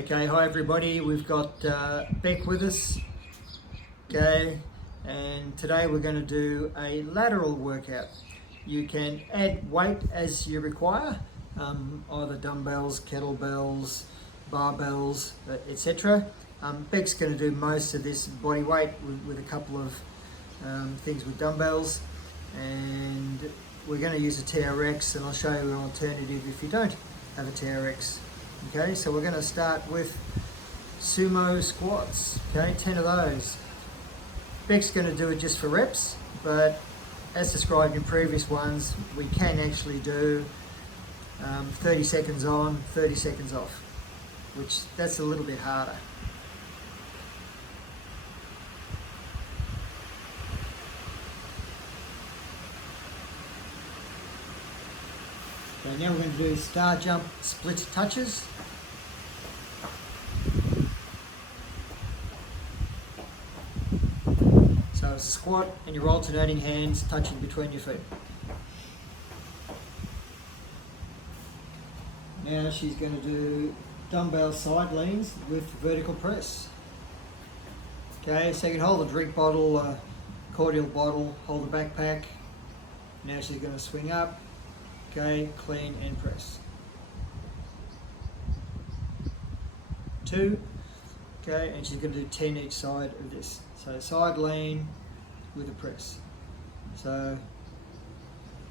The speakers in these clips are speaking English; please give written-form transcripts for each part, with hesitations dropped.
Okay, hi everybody, we've got Beck with us, okay, and today we're going to do a lateral workout. You can add weight as you require, either dumbbells, kettlebells, barbells, etc. Beck's going to do most of this body weight with a couple of things with dumbbells, and we're going to use a TRX, and I'll show you an alternative if you don't have a TRX. Okay, so we're going to start with Sumo squats, okay, 10 of those. Beck's going to do it just for reps, but as described in previous ones, we can actually do 30 seconds on, 30 seconds off, which that's a little bit harder. Okay, now we're going to do star jump split touches. So it's a squat and you're alternating hands touching between your feet. Now she's going to do dumbbell side leans with vertical press. Okay, so you can hold a drink bottle, a cordial bottle, hold a backpack. Now she's going to swing up. Okay, clean and press. 2. Okay, and she's going to do 10 each side of this. So side lean with a press. So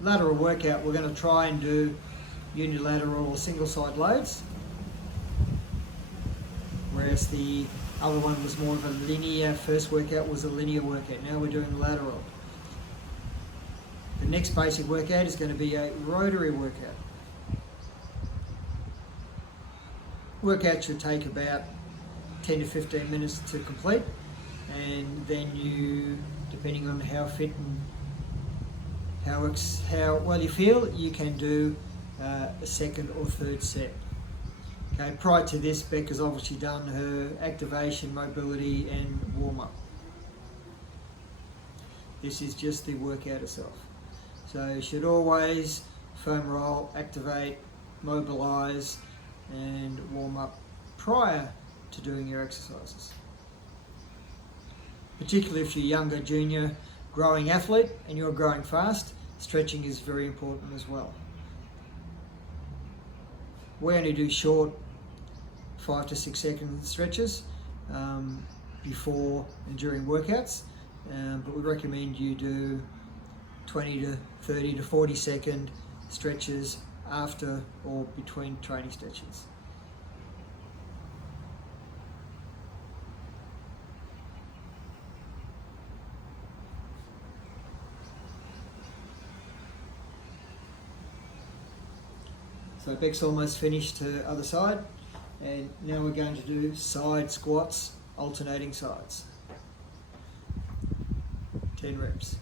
lateral workout, we're going to try and do unilateral or single side loads, whereas the other one was more of a linear, first workout was a linear workout. Now we're doing lateral. The next basic workout is going to be a rotary workout. Workout should take about 10 to 15 minutes to complete, and then you, depending on how fit and how well you feel, you can do a second or third set. Okay, prior to this, Beck has obviously done her activation, mobility and warm-up. This is just the workout itself. So you should always foam roll, activate, mobilize and warm up prior to doing your exercises. Particularly if you're younger, junior, growing athlete and you're growing fast, stretching is very important as well. We only do short 5 to 6 second stretches before and during workouts, but we recommend you do 20 to 30 to 40 second stretches after or between training stretches. So Beck's almost finished to the other side, and now we're going to do side squats, alternating sides. 10 reps.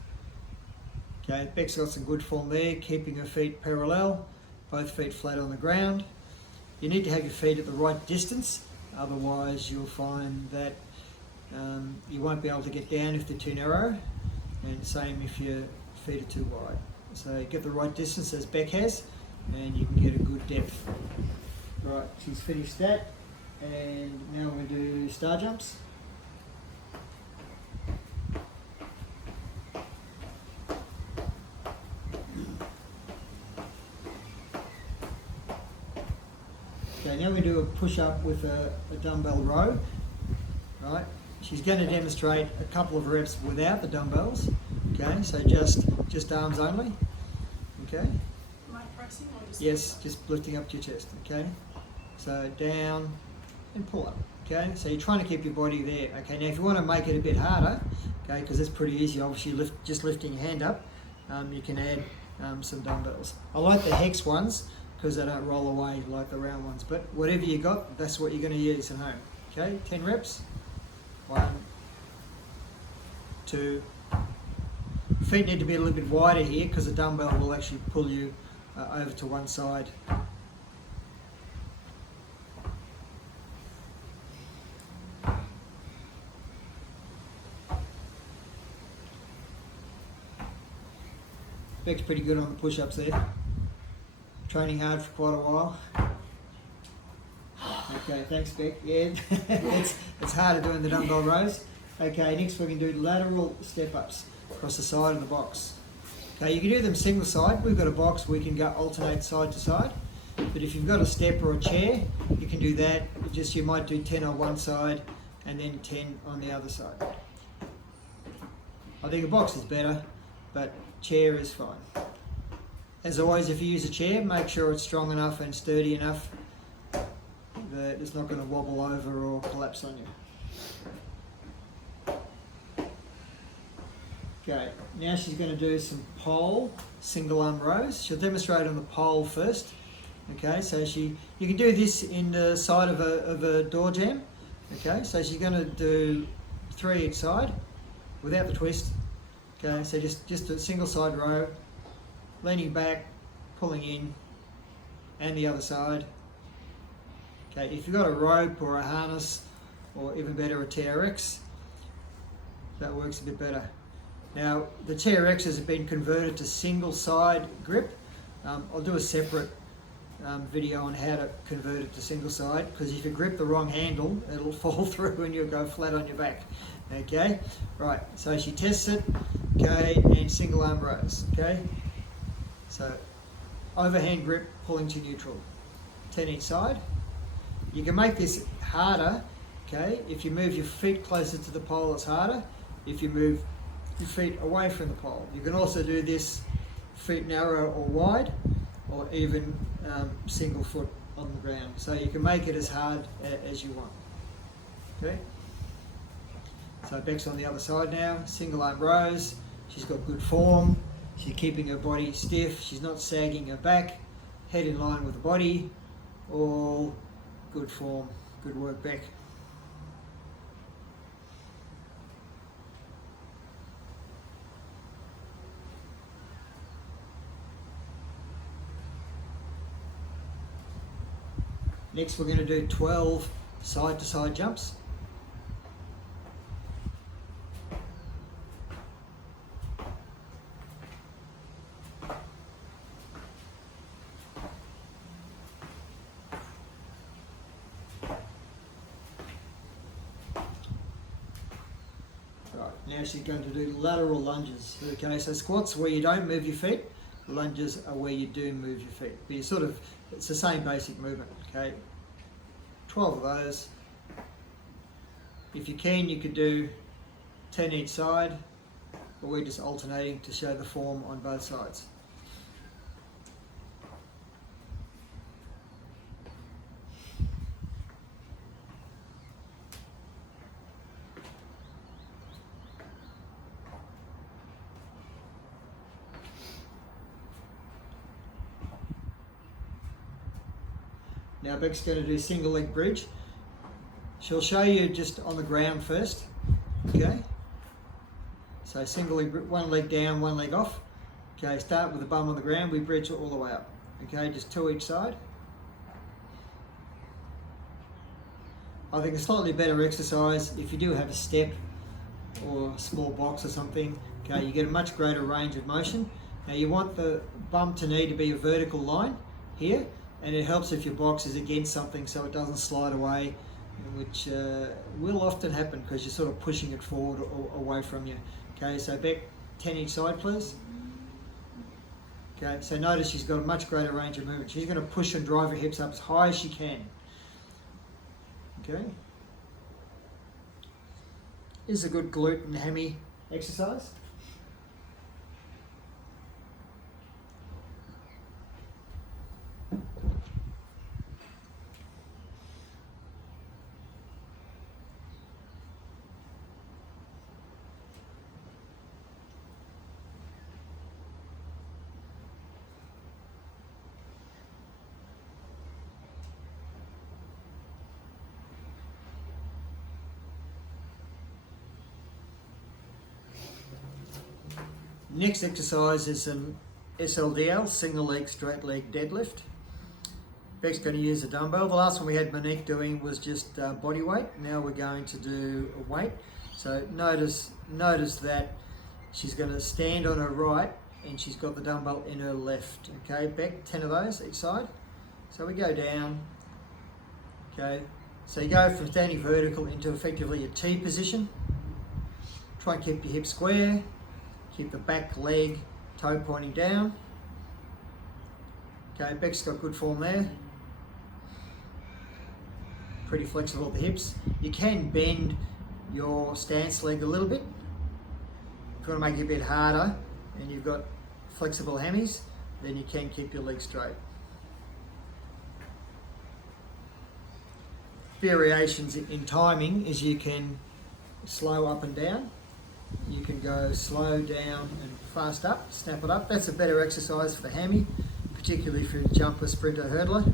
Okay, Beck's got some good form there, keeping her feet parallel, both feet flat on the ground. You need to have your feet at the right distance, otherwise you'll find that you won't be able to get down if they're too narrow, and same if your feet are too wide. So get the right distance as Beck has, and you can get a good depth. Right, she's finished that, and now we're going to do star jumps. Okay, now we do a push-up with a dumbbell row. Right, she's going to demonstrate a couple of reps without the dumbbells. Okay, so just arms only. Okay. Am I pressing or just? Yes, just lifting up to your chest. Okay, so down and pull up. Okay, so you're trying to keep your body there. Okay, now if you want to make it a bit harder, okay, because it's pretty easy. Obviously, just lifting your hand up, you can add some dumbbells. I like the hex ones because they don't roll away like the round ones, but whatever you got, that's what you're going to use at home. Okay, 10 reps. 1, 2. Feet need to be a little bit wider here because the dumbbell will actually pull you over to one side. Beck's pretty good on the push-ups there. Training hard for quite a while. Okay, thanks Beck. Yeah, it's harder doing the dumbbell rows. Okay, next we can do lateral step-ups across the side of the box. Okay, you can do them single side. We've got a box, we can go alternate side to side. But if you've got a step or a chair, you can do that. You might do 10 on one side and then 10 on the other side. I think a box is better, but chair is fine. As always, if you use a chair, make sure it's strong enough and sturdy enough that it's not going to wobble over or collapse on you. Okay, now she's going to do some pole single arm rows. She'll demonstrate on the pole first. Okay, so you can do this in the side of a door jamb. Okay, so she's going to do 3 each side without the twist. Okay, so just a single side row, leaning back, pulling in, and the other side. Okay, if you've got a rope or a harness, or even better a TRX, that works a bit better. Now the TRXs have been converted to single side grip. I'll do a separate video on how to convert it to single side, because if you grip the wrong handle, it'll fall through and you'll go flat on your back. Okay, right, so she tests it, okay, and single arm rows, okay. So overhand grip, pulling to neutral, 10 each side. You can make this harder, okay, if you move your feet closer to the pole it's harder, if you move your feet away from the pole. You can also do this feet narrow or wide, or even single foot on the ground. So you can make it as hard as you want. Okay. So Beck's on the other side now, single arm rows. She's got good form. She's keeping her body stiff. She's not sagging her back. Head in line with the body. All good form. Good work, Beck. Next we're going to do 12 side to side jumps. Right, now she's going to do lateral lunges. Okay, so squats where you don't move your feet, lunges are where you do move your feet. But it's the same basic movement, okay? 12 of those. If you're keen, you could do 10 each side, but we're just alternating to show the form on both sides. Now Beck's going to do single leg bridge. She'll show you just on the ground first, okay? So single leg, one leg down, one leg off. Okay, start with the bum on the ground, we bridge all the way up. Okay, just 2 each side. I think a slightly better exercise, if you do have a step or a small box or something, okay, you get a much greater range of motion. Now you want the bum to knee to be a vertical line here, and it helps if your box is against something so it doesn't slide away, which will often happen because you're sort of pushing it forward or away from you. Okay, so Beck, 10 each side please. Okay, so notice she's got a much greater range of movement. She's going to push and drive her hips up as high as she can. Okay. This is a good glute and hammy exercise. Next exercise is an SLDL, single leg straight leg deadlift. Beck's going to use a dumbbell. The last one we had Monique doing was just body weight. Now we're going to do a weight. So notice that she's going to stand on her right and she's got the dumbbell in her left. Okay, Beck, 10 of those each side. So we go down. Okay, so you go from standing vertical into effectively a T position. Try and keep your hips square, keep the back leg, toe pointing down. Okay, Beck's got good form there. Pretty flexible at the hips. You can bend your stance leg a little bit. If you want to make it a bit harder and you've got flexible hammies, then you can keep your legs straight. Variations in timing is you can slow up and down. You can go slow down and fast up, snap it up. That's a better exercise for the hammy, particularly if you're a jumper, sprinter, hurdler.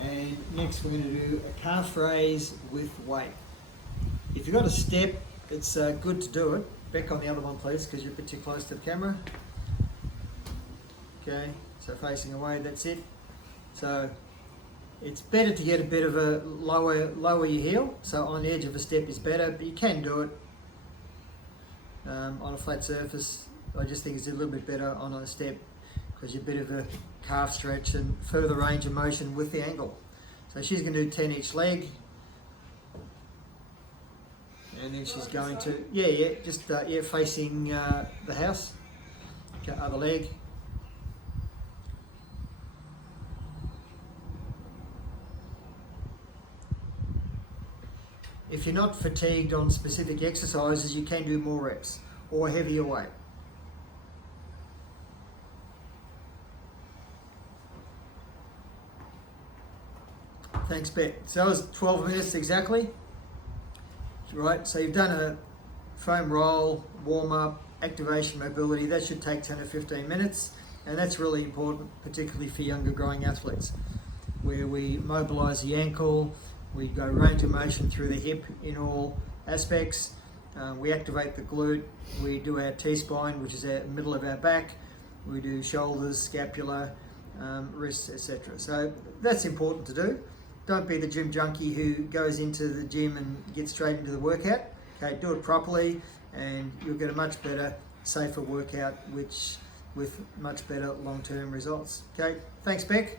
And next we're going to do a calf raise with weight. If you've got a step, it's good to do it. Back on the other one please, because you're a bit too close to the camera. Okay, so facing away, that's it. So it's better to get a bit of a lower your heel. So on the edge of a step is better, but you can do it on a flat surface. I just think it's a little bit better on a step because you're a bit of a calf stretch and further range of motion with the angle. So she's going to do 10 each leg. And then she's going to, just facing the house. Okay, other leg. If you're not fatigued on specific exercises, you can do more reps or heavier weight. Thanks, Bet. So that was 12 minutes exactly. Right, so you've done a foam roll, warm up, activation, mobility. That should take 10 or 15 minutes, and that's really important, particularly for younger growing athletes, where we mobilise the ankle, we go range of motion through the hip in all aspects, we activate the glute, we do our T-spine, which is the middle of our back, we do shoulders, scapula, wrists, etc. So that's important to do. Don't be the gym junkie who goes into the gym and gets straight into the workout. Okay, do it properly and you'll get a much better, safer workout with much better long-term results. Okay, thanks Beck.